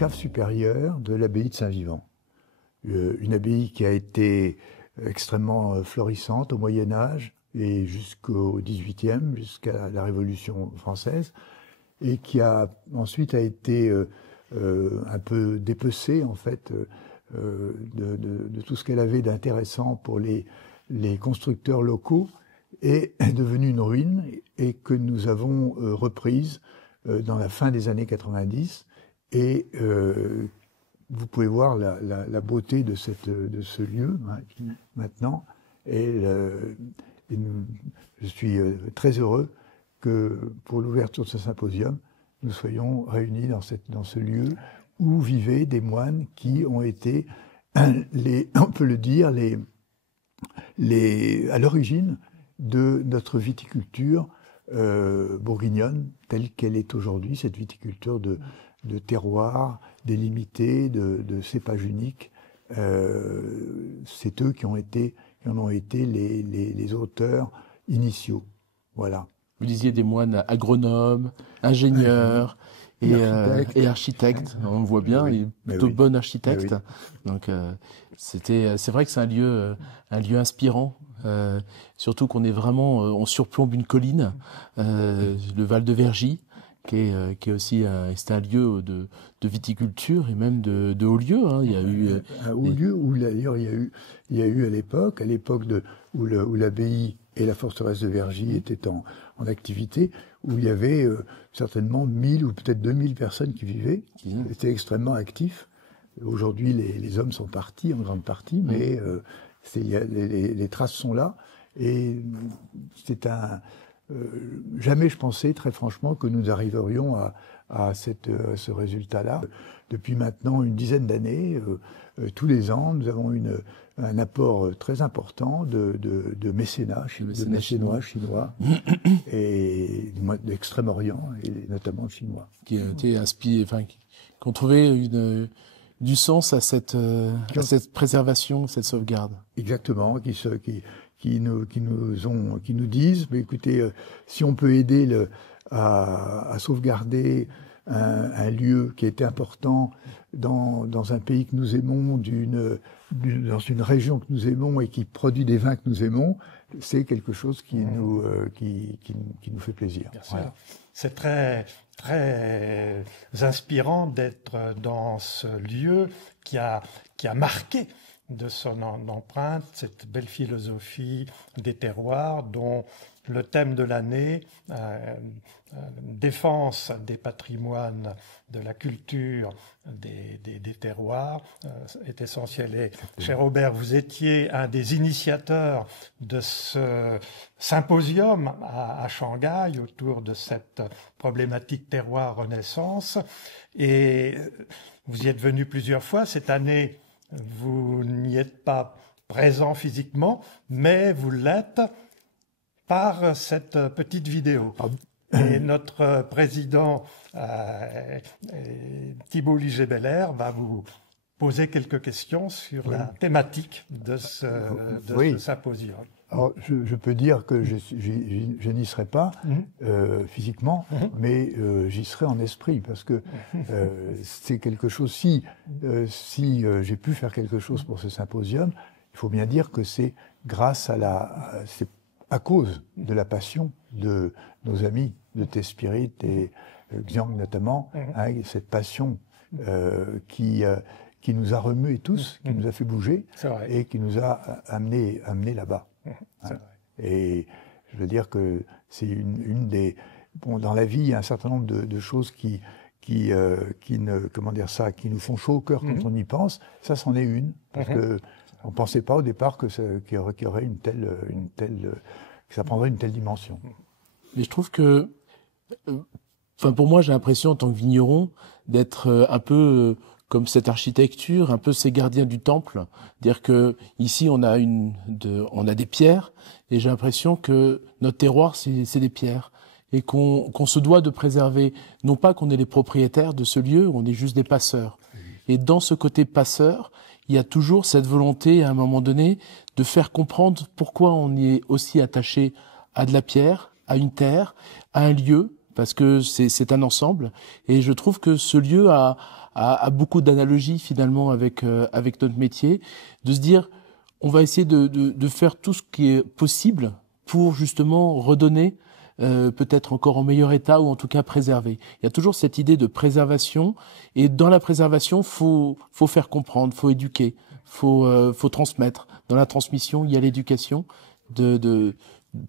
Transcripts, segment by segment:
cave supérieure de l'abbaye de Saint-Vivant. Une abbaye qui a été extrêmement florissante au Moyen-Âge et jusqu'au XVIIIe, jusqu'à la Révolution française, et qui ensuite a été un peu dépecée, en fait, de tout ce qu'elle avait d'intéressant pour les constructeurs locaux, est devenue une ruine et que nous avons reprise dans la fin des années 90. Et vous pouvez voir la beauté de ce lieu maintenant. Je suis très heureux que pour l'ouverture de ce symposium, nous soyons réunis dans ce lieu où vivaient des moines qui ont été, on peut le dire, à l'origine de notre viticulture bourguignonne telle qu'elle est aujourd'hui, cette viticulture de terroir délimité, de cépages uniques. C'est eux qui en ont été les auteurs initiaux. Voilà. Vous disiez des moines agronomes, ingénieurs et architectes. On voit bien, il est plutôt bon architecte. Donc c'est vrai que c'est un lieu inspirant. Surtout qu'on est vraiment, on surplombe une colline, le Val de Vergy, qui est aussi c'est un lieu de viticulture et même de haut lieu. Hein. Il y a eu un haut lieu où d'ailleurs il y a eu à l'époque où l'abbaye et la forteresse de Vergy étaient en activité, où il y avait certainement 1000 ou peut-être 2000 personnes qui vivaient. C'était extrêmement actif. Aujourd'hui, les hommes sont partis en grande partie, mais les traces sont là. Et c'est jamais je pensais, très franchement, que nous arriverions à ce résultat-là. Depuis maintenant une dizaine d'années, tous les ans, nous avons un apport très important de mécénats chinois et d'Extrême-Orient, et notamment chinois. Qui a été inspiré, qu'on trouvait du sens à cette préservation, cette sauvegarde. Exactement, qui nous disent, mais écoutez, si on peut aider à sauvegarder un lieu qui est important dans un pays que nous aimons, dans une région que nous aimons et qui produit des vins que nous aimons, c'est quelque chose qui nous fait plaisir. Voilà. C'est très très inspirant d'être dans ce lieu qui a marqué de son empreinte cette belle philosophie des terroirs dont le thème de l'année, défense des patrimoines, de la culture des terroirs, est essentiel. Et, cher Robert, vous étiez un des initiateurs de ce symposium à Shanghai autour de cette problématique terroir-renaissance. Et vous y êtes venu plusieurs fois. Cette année, vous n'y êtes pas présent physiquement, mais vous l'êtes par cette petite vidéo. Et notre président Thibault Liger-Belair va vous poser quelques questions sur la thématique de ce symposium. Alors, je peux dire que je n'y serai pas physiquement, mais j'y serai en esprit, parce que c'est quelque chose. Si j'ai pu faire quelque chose pour ce symposium, il faut bien dire que c'est grâce c'est à cause de la passion de nos amis de T-Spirit et Xiang notamment, cette passion qui nous a remués tous, qui nous a fait bouger et qui nous a amenés là-bas. Et je veux dire que c'est une des... Bon, dans la vie, il y a un certain nombre de choses qui nous font chaud au cœur quand on y pense. Ça, c'en est une, parce que on pensait pas au départ qu'il y aurait que ça prendrait une telle dimension. Mais je trouve que, pour moi, j'ai l'impression en tant que vigneron d'être un peu comme cette architecture, un peu ces gardiens du temple. Dire que ici on a des pierres, et j'ai l'impression que notre terroir c'est des pierres, et qu'on se doit de préserver. Non pas qu'on est les propriétaires de ce lieu, on est juste des passeurs. Et dans ce côté passeur, il y a toujours cette volonté, à un moment donné, de faire comprendre pourquoi on y est aussi attaché à de la pierre, à une terre, à un lieu, parce que c'est un ensemble. Et je trouve que ce lieu a a beaucoup d'analogies finalement avec notre métier, de se dire on va essayer de faire tout ce qui est possible pour justement redonner peut-être encore en meilleur état ou en tout cas préserver. Il y a toujours cette idée de préservation et dans la préservation, faut faire comprendre, faut éduquer, faut transmettre. Dans la transmission, il y a l'éducation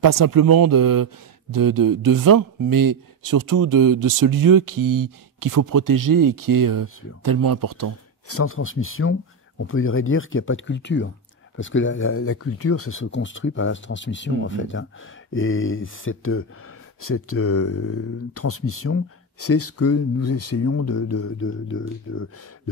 pas simplement de vin, mais surtout de ce lieu qu'il faut protéger et qui est tellement important. Sans transmission, on pourrait dire qu'il n'y a pas de culture. Parce que la culture, ça se construit par la transmission, en fait. Hein. Et cette transmission, c'est ce que nous essayons de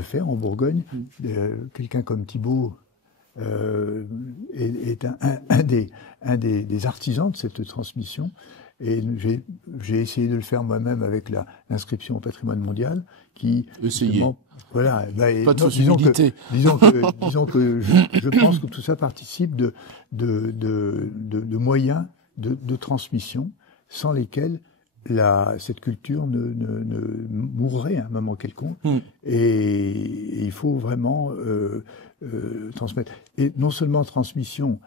faire en Bourgogne. Quelqu'un comme Thibaut est un des artisans de cette transmission. Et j'ai essayé de le faire moi-même avec l'inscription au patrimoine mondial, qui voilà. Pas de fausse humilité. Disons que je pense que tout ça participe de moyens de transmission sans lesquels cette culture ne mourrait à un moment quelconque. Et il faut vraiment transmettre. Et non seulement transmission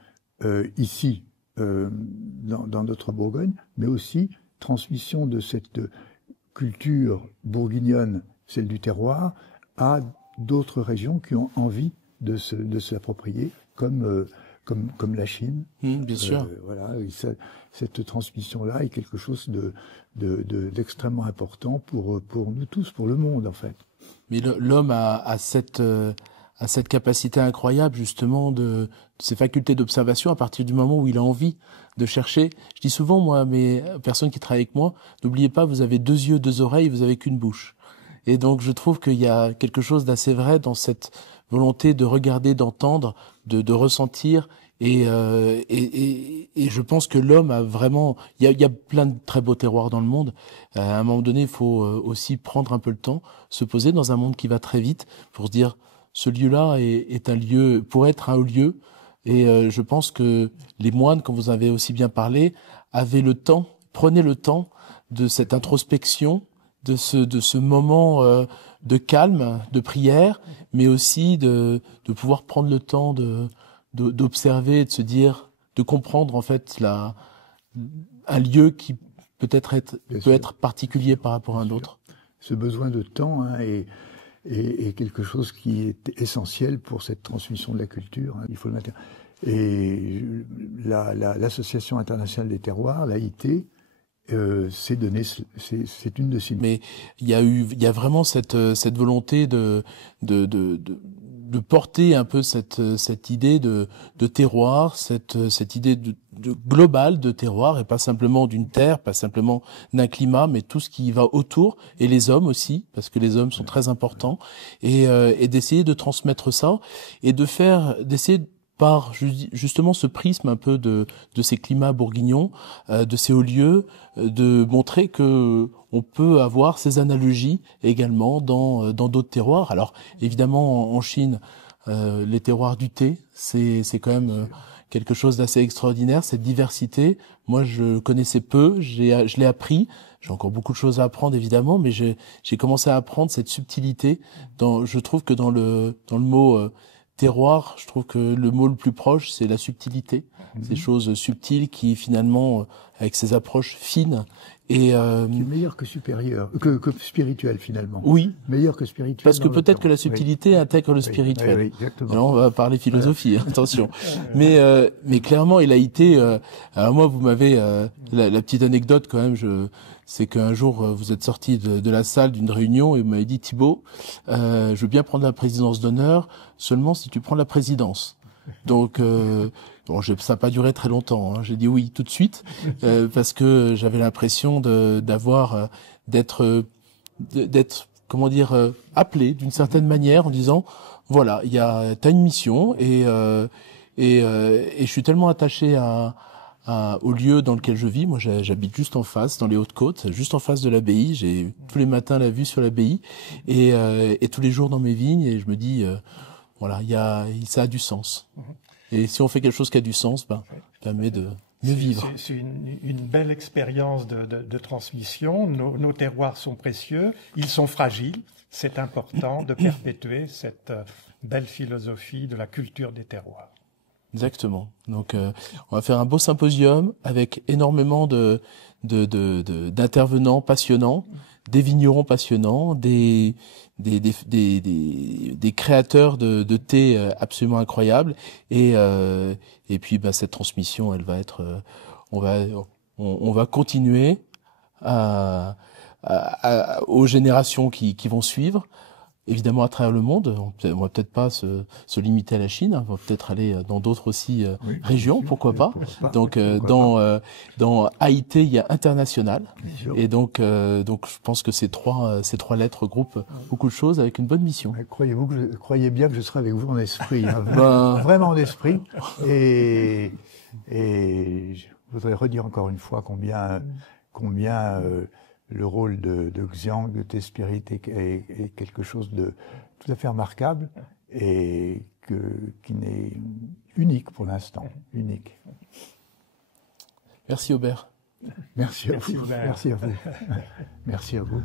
ici, dans notre Bourgogne, mais aussi transmission de cette culture bourguignonne, celle du terroir, à d'autres régions qui ont envie de se l'approprier, comme la Chine. Bien sûr. Voilà, cette transmission-là est quelque chose d'extrêmement important pour nous tous, pour le monde en fait. Mais l'homme a cette capacité incroyable justement de ses facultés d'observation à partir du moment où il a envie de chercher. Je dis souvent, moi, mes personnes qui travaillent avec moi, n'oubliez pas, vous avez 2 yeux, 2 oreilles, vous avez qu'une bouche. Et donc, je trouve qu'il y a quelque chose d'assez vrai dans cette volonté de regarder, d'entendre, de ressentir. Et je pense que l'homme a vraiment... Il y a plein de très beaux terroirs dans le monde. À un moment donné, il faut aussi prendre un peu le temps, se poser dans un monde qui va très vite pour se dire, ce lieu-là est un lieu, pour être un haut lieu. Et je pense que les moines, comme vous avez aussi bien parlé, prenaient le temps de cette introspection, de ce moment de calme, de prière, mais aussi de pouvoir prendre le temps d'observer, de se dire, de comprendre en fait un lieu qui peut être particulier par rapport à un autre. Ce besoin de temps est quelque chose qui est essentiel pour cette transmission de la culture. Hein, il faut le maintenir. Et l'Association internationale des terroirs, l'AIT, c'est une de ces. Mais il y a vraiment cette volonté de porter un peu cette idée de terroir, cette idée de globale de terroir, et pas simplement d'une terre, pas simplement d'un climat, mais tout ce qui va autour, et les hommes aussi, parce que les hommes sont très importants, et d'essayer de transmettre ça, et d'essayer par justement ce prisme un peu de ces climats bourguignons, de ces hauts lieux, de montrer que on peut avoir ces analogies également dans d'autres terroirs. Alors évidemment en Chine, les terroirs du thé, c'est quand même quelque chose d'assez extraordinaire, cette diversité. Moi je connaissais peu, je l'ai appris. J'ai encore beaucoup de choses à apprendre évidemment, mais j'ai commencé à apprendre cette subtilité. Je trouve que dans le mot terroir, je trouve que le mot le plus proche, c'est la subtilité. Ces choses subtiles qui, finalement, avec ces approches fines et... qui est meilleur que supérieur, que spirituel, finalement. Oui. Meilleur que spirituel. Parce que peut-être que la subtilité intègre le spirituel. Oui, exactement. Alors, on va parler philosophie, attention. Mais clairement, il a été... alors moi, vous m'avez... la petite anecdote, quand même, c'est qu'un jour, vous êtes sorti de la salle d'une réunion et vous m'avez dit, Thibaut, je veux bien prendre la présidence d'honneur, seulement si tu prends la présidence. Donc, ça n'a pas duré très longtemps. Hein. J'ai dit oui tout de suite parce que j'avais l'impression d'être comment dire appelé d'une certaine manière en disant voilà, t'as une mission et je suis tellement attaché au lieu dans lequel je vis. Moi, j'habite juste en face, dans les Hautes-Côtes, juste en face de l'abbaye. J'ai tous les matins la vue sur l'abbaye et tous les jours dans mes vignes. Et je me dis, voilà, ça a du sens. Et si on fait quelque chose qui a du sens, permet de mieux vivre. C'est une belle expérience de transmission. Nos terroirs sont précieux, ils sont fragiles. C'est important de perpétuer cette belle philosophie de la culture des terroirs. Exactement. Donc, on va faire un beau symposium avec énormément d'intervenants passionnants, des vignerons passionnants, des créateurs de thé absolument incroyables. Et puis, cette transmission, elle va être, on va continuer aux générations qui vont suivre. Évidemment à travers le monde, on va peut-être pas se limiter à la Chine, on va peut-être aller dans d'autres aussi régions, pourquoi pas. Donc dans AIT, il y a international, et donc je pense que ces trois lettres regroupent beaucoup de choses avec une bonne mission. Croyez bien que je serai avec vous en esprit, hein, vraiment en esprit, et je voudrais redire encore une fois combien le rôle de Xiang, de T-Spirit est quelque chose de tout à fait remarquable et qui n'est unique pour l'instant, unique. Merci Aubert. Merci à vous. Merci à vous. Merci à vous.